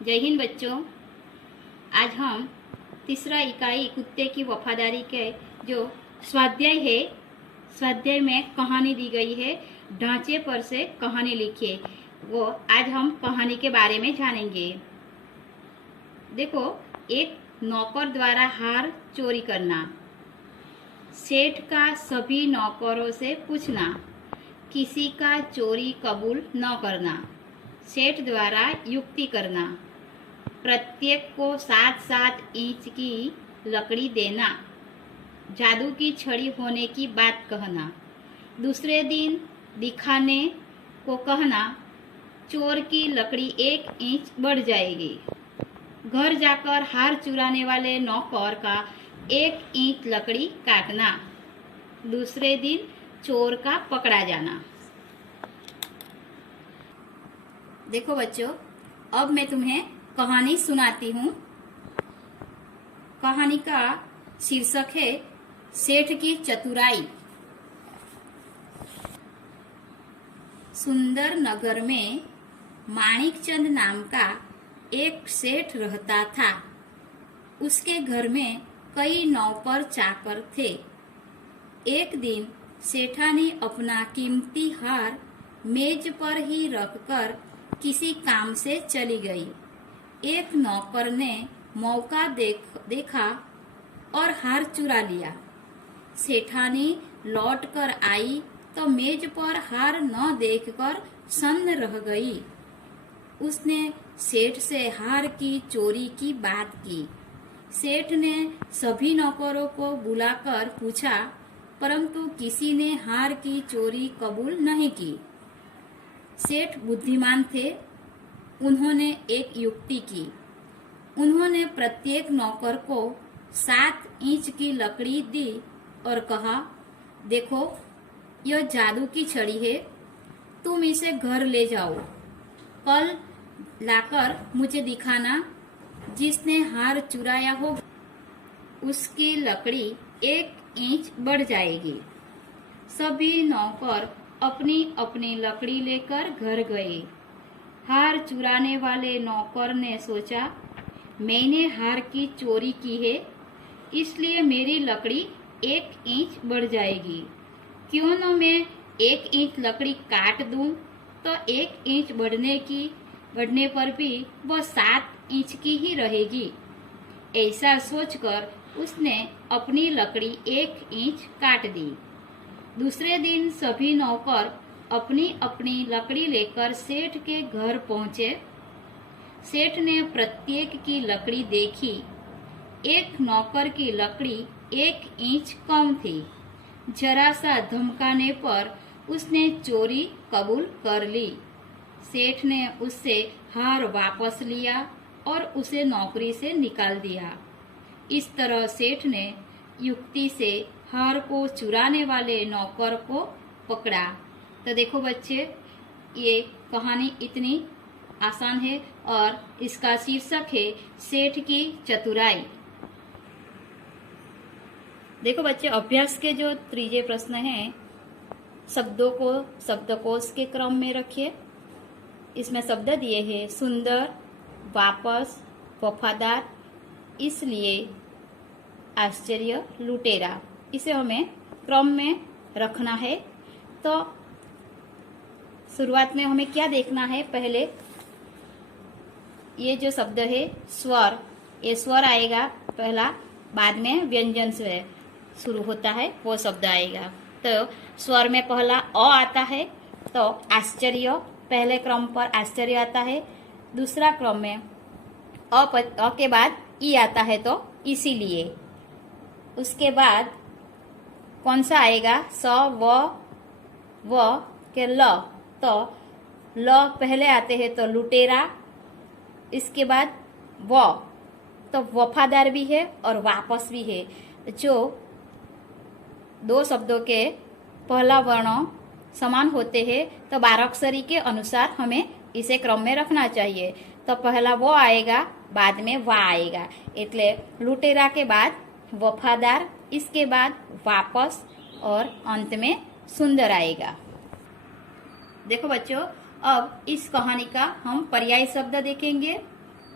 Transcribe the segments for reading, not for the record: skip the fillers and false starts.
जय हिंद बच्चों। आज हम तीसरा इकाई कुत्ते की वफादारी के जो स्वाध्याय है, स्वाध्याय में कहानी दी गई है, ढांचे पर से कहानी लिखिए, वो आज हम कहानी के बारे में जानेंगे। देखो, एक नौकर द्वारा हार चोरी करना। सेठ का सभी नौकरों से पूछना, किसी का चोरी कबूल न करना। सेठ द्वारा युक्ति करना, प्रत्येक को 7-7 इंच की लकड़ी देना। जादू की छड़ी होने की बात कहना। दूसरे दिन दिखाने को कहना, चोर की लकड़ी 1 इंच बढ़ जाएगी। घर जाकर हार चुराने वाले नौकर का 1 इंच लकड़ी काटना। दूसरे दिन चोर का पकड़ा जाना। देखो बच्चों, अब मैं तुम्हें कहानी सुनाती हूँ। कहानी का शीर्षक है सेठ की चतुराई। सुंदर नगर में माणिकचंद नाम का एक सेठ रहता था। उसके घर में कई नौकर चाकर थे। एक दिन सेठा ने अपना कीमती हार मेज पर ही रखकर किसी काम से चली गई। एक नौकर ने मौका देखा और हार चुरा लिया। सेठानी लौट कर आई तो मेज पर हार न देखकर सन्न रह गई। उसने सेठ से हार की चोरी की बात की। सेठ ने सभी नौकरों को बुलाकर पूछा, परंतु किसी ने हार की चोरी कबूल नहीं की। सेठ बुद्धिमान थे। उन्होंने एक युक्ति की। उन्होंने प्रत्येक नौकर को 7 इंच की लकड़ी दी और कहा, देखो, यह जादू की छड़ी है, तुम इसे घर ले जाओ। कल लाकर मुझे दिखाना, जिसने हार चुराया हो उसकी लकड़ी 1 इंच बढ़ जाएगी। सभी नौकर अपनी अपनी लकड़ी लेकर घर गए। हार चुराने वाले नौकर ने सोचा, मैंने हार की चोरी की है, इसलिए मेरी लकड़ी 1 इंच बढ़ जाएगी। क्यों न मैं 1 इंच लकड़ी काट दूं, तो 1 इंच बढ़ने पर भी वह 7 इंच की ही रहेगी। ऐसा सोचकर उसने अपनी लकड़ी 1 इंच काट दी। दूसरे दिन सभी नौकर अपनी अपनी लकड़ी लेकर सेठ के घर पहुंचे। सेठ ने प्रत्येक की लकड़ी देखी। एक नौकर की लकड़ी 1 इंच कम थी। जरा सा धमकाने पर उसने चोरी कबूल कर ली। सेठ ने उससे हार वापस लिया और उसे नौकरी से निकाल दिया। इस तरह सेठ ने युक्ति से हार को चुराने वाले नौकर को पकड़ा। तो देखो बच्चे, ये कहानी इतनी आसान है और इसका शीर्षक है सेठ की चतुराई। देखो बच्चे, अभ्यास के जो तीजे प्रश्न हैं, शब्दों को शब्दकोश के क्रम में रखिए। इसमें शब्द दिए हैं सुंदर, वापस, वफादार, इसलिए, आश्चर्य, लुटेरा। इसे हमें क्रम में रखना है। तो शुरुआत में हमें क्या देखना है? पहले ये जो शब्द है स्वर, ये स्वर आएगा पहला, बाद में व्यंजन से शुरू होता है वो शब्द आएगा। तो स्वर में पहला अ आता है, तो आश्चर्य पहले क्रम पर आश्चर्य आता है। दूसरा क्रम में अ के बाद ई आता है, तो इसीलिए। उसके बाद कौन सा आएगा? स, व के ल, तो ल पहले आते हैं, तो लुटेरा। इसके बाद व, तो वफादार भी है और वापस भी है। जो दो शब्दों के पहला वर्ण समान होते हैं, तो बाराक्षरी के अनुसार हमें इसे क्रम में रखना चाहिए। तो पहला वो आएगा, बाद में वा आएगा। એટલે लुटेरा के बाद वफादार, इसके बाद वापस और अंत में सुंदर आएगा। देखो बच्चों, अब इस कहानी का हम पर्याय शब्द देखेंगे।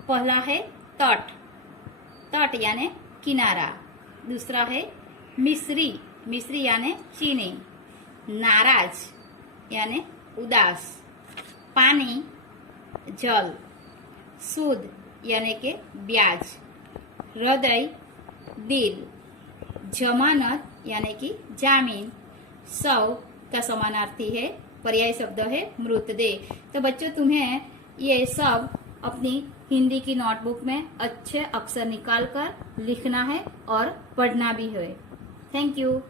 पहला है तट, तट यानी किनारा। दूसरा है मिस्री, मिस्री यानी चीनी। नाराज यानी उदास। पानी जल। सूद यानी के ब्याज। हृदय दिल। जमानत यानी कि जामीन। शव का समानार्थी है, पर्याय शब्द है मृतदेह। तो बच्चों तुम्हें ये सब अपनी हिंदी की नोटबुक में अच्छे अक्षर निकाल कर लिखना है और पढ़ना भी है। Thank you.